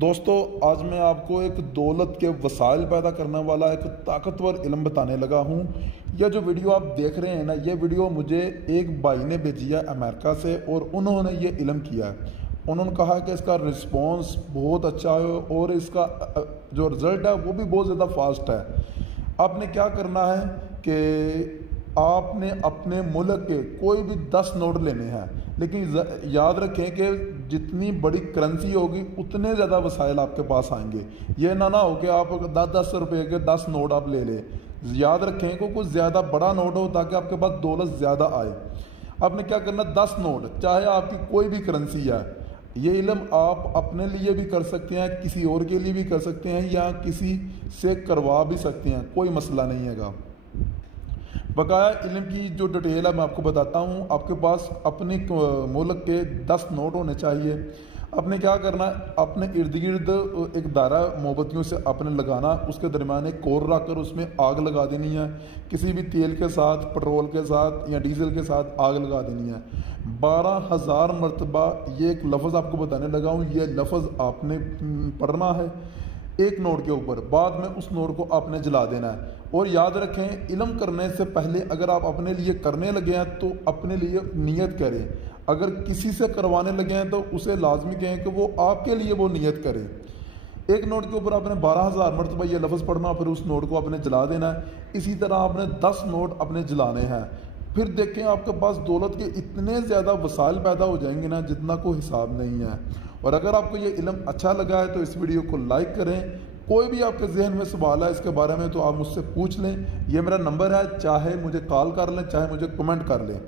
دوستو آج میں آپ کو ایک دولت کے وسائل پیدا کرنے والا ایک طاقتور علم بتانے لگا ہوں۔ یہ جو ویڈیو آپ دیکھ رہے ہیں نا، یہ ویڈیو مجھے ایک بھائی نے بھیجی ہے امریکہ سے، اور انہوں نے یہ علم کیا ہے۔ انہوں نے کہا کہ اس کا رسپانس بہت اچھا ہے اور اس کا جو رزلٹ ہے وہ بھی بہت زیادہ فاسٹ ہے۔ آپ نے کیا کرنا ہے کہ آپ نے اپنے ملک کے کوئی بھی 10 نوٹ لینے ہیں، لیکن یاد رکھیں کہ جتنی بڑی کرنسی ہوگی اتنے زیادہ وسائل آپ کے پاس آئیں گے۔ یہ نہ ہو کہ آپ 10 روپے کے 10 نوٹ آپ لے لیں۔ یاد رکھیں کہ کچھ زیادہ بڑا نوٹ ہو تاکہ آپ کے پاس دولت زیادہ آئے۔ آپ نے کیا کرنا، 10 نوٹ چاہے آپ کی کوئی بھی کرنسی ہے۔ یہ علم آپ اپنے لیے بھی کر سکتے ہیں، کسی اور کے لیے بھی کر سکتے ہیں، یا کسی سے کروا بھی سکتے ہیں، کوئی مسئلہ نہیں ہے گا۔ بقایا علم کی جو ڈیٹیل ہے میں آپ کو بتاتا ہوں۔ آپ کے پاس اپنے ملک کے 10 نوٹ ہونے چاہیے۔ آپ نے کیا کرنا ہے، اپنے ارد گرد ایک دائرہ موم بتیوں سے آپ نے لگانا، اس کے درمیان ایک کور رکھ کر اس میں آگ لگا دینی ہے۔ کسی بھی تیل کے ساتھ، پٹرول کے ساتھ یا ڈیزل کے ساتھ آگ لگا دینی ہے۔ 12,000 مرتبہ یہ ایک لفظ آپ کو بتانے لگا ہوں، یہ لفظ آپ نے پڑھنا ہے ایک نوٹ کے اوپر، بعد میں اس نوٹ کو آپ نے جلا دینا ہے۔ اور یاد رکھیں، علم کرنے سے پہلے اگر آپ اپنے لیے کرنے لگے ہیں تو اپنے لیے نیت کریں۔ اگر کسی سے کروانے لگے ہیں تو اسے لازمی کہیں کہ وہ آپ کے لیے وہ نیت کرے۔ ایک نوٹ کے اوپر آپ نے 12,000 مرتبہ یہ لفظ پڑھنا، پھر اس نوٹ کو آپ نے جلا دینا ہے۔ اسی طرح آپ نے 10 نوٹ اپنے جلانے ہیں۔ پھر دیکھیں آپ کے پاس دولت کے اتنے زیادہ وسائل پیدا ہو جائیں گے نا، جتنا کوئی حساب نہیں ہے۔ اور اگر آپ کو یہ علم اچھا لگا ہے تو اس ویڈیو کو لائک کریں۔ کوئی بھی آپ کے ذہن میں سوال ہے اس کے بارے میں تو آپ مجھ سے پوچھ لیں۔ یہ میرا نمبر ہے، چاہے مجھے کال کر لیں، چاہے مجھے کمنٹ کر لیں۔